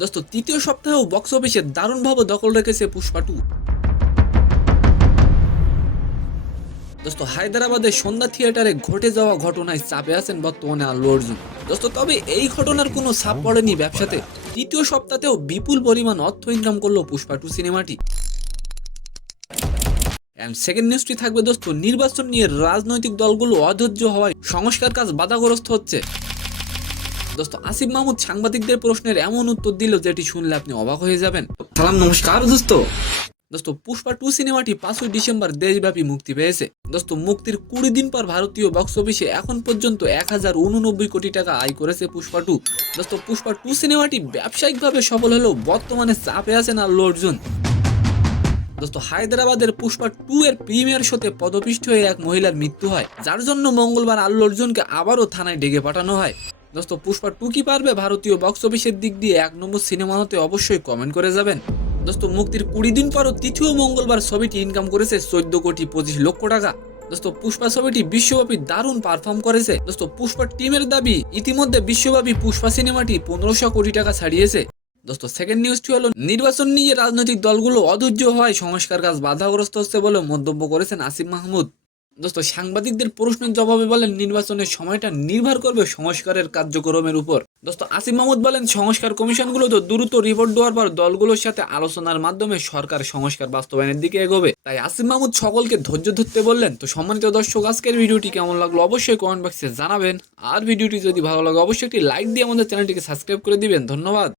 দোস্ত তৃতীয় সপ্তাহেও বক্স অফিসে দারুণভাবে দখল রেখেছে পুষ্পা 2। দোস্ত হায়দ্রাবাদের সন্ধ্যা থিয়েটারে ঘটে যাওয়া ঘটনায় চাপে আছেন বর্তমানে আল্লু অর্জুন। দোস্ত তবে এই ঘটনার কোনো ছাপ পড়েনি ব্যবসাতে। তৃতীয় সপ্তাহেও বিপুল পরিমাণ অর্থ ইনকাম করলো পুষ্পা 2 সিনেমাটি। এন্ড সেকেন্ড নিউজটি থাকবে দোস্ত, নির্বাচন নিয়ে রাজনৈতিক দলগুলো অধৈর্য হওয়ায় সংস্কার কাজ বাধাগ্রস্ত হচ্ছে। দোস্ত আসিফ মাহমুদ সাংবাদিকদের প্রশ্নের এমন উত্তর দিল যেটি শুনলে আপনি অবাক হয়ে যাবেন। সালাম নমস্কার দোস্ত। দোস্ত পুষ্পা 2 সিনেমাটি 5ই ডিসেম্বর দেশব্যাপী মুক্তি পেয়েছে। দোস্ত মুক্তির 20 দিন পর ভারতীয় বক্স অফিসে এখন পর্যন্ত 1089 কোটি টাকা আয় করেছে পুষ্পা 2। দোস্ত পুষ্পা 2 সিনেমাটি ব্যবসায়িকভাবে সফল হলেও বর্তমানে চাপে আছেন আল্লু অর্জুন। দোস্ত হায়দ্রাবাদের পুষ্পা 2 এর প্রিমিয়ার শোতে পদপিষ্ট হয়ে এক মহিলার মৃত্যু হয়, যার জন্য মঙ্গলবার আল্লু অর্জুনকে আবারও থানায় ডেকে পাঠানো হয়। দোস্ত পুষ্পা 2 কি পারবে ভারতীয় বক্স অফিসের দিক দিয়ে 1 নম্বর সিনেমা হতে? অবশ্যই কমেন্ট করে যাবেন। দোস্ত মুক্তির 20 দিন পরও তৃতীয় মঙ্গলবার ছবিটি ইনকাম করেছে 14 কোটি 25 লক্ষ টাকা। দোস্ত পুষ্পা ছবিটি বিশ্বব্যাপী দারুণ পারফর্ম করেছে। দোস্ত পুষ্পা টিমের দাবি ইতিমধ্যে বিশ্বব্যাপী পুষ্পা সিনেমাটি 1500 কোটি টাকা ছাড়িয়েছে। দোস্ত সেকেন্ড নিউজটি হলো, নির্বাচন নিয়ে রাজনৈতিক দলগুলো অধৈর্য হওয়ায় সংস্কার কাজ বাধাগ্রস্ত হচ্ছে বলে মন্তব্য করেছেন আসিফ মাহমুদ। দোস্ত সাংবাদিকদের প্রশ্নের জবাবে বলেন, নির্বাচনের সময়টা নির্ভর করবে সংস্কারের কার্যক্রমের উপর। দোস্ত আসিফ মাহমুদ বলেন, সংস্কার কমিশনগুলো তো দ্রুত রিপোর্ট দেওয়ার পর দলগুলোর সাথে আলোচনার মাধ্যমে সরকার সংস্কার বাস্তবায়নের দিকে এগোবে। তাই আসিফ মাহমুদ সকলকে ধৈর্য ধরতে বললেন। তো সম্মানিত দর্শক, আজকের ভিডিওটি কেমন লাগলো অবশ্যই কমেন্ট বক্সে জানাবেন। আর ভিডিওটি যদি ভালো লাগে অবশ্যই একটি লাইক দিয়ে আমাদের চ্যানেলটিকে সাবস্ক্রাইব করে দিবেন। ধন্যবাদ।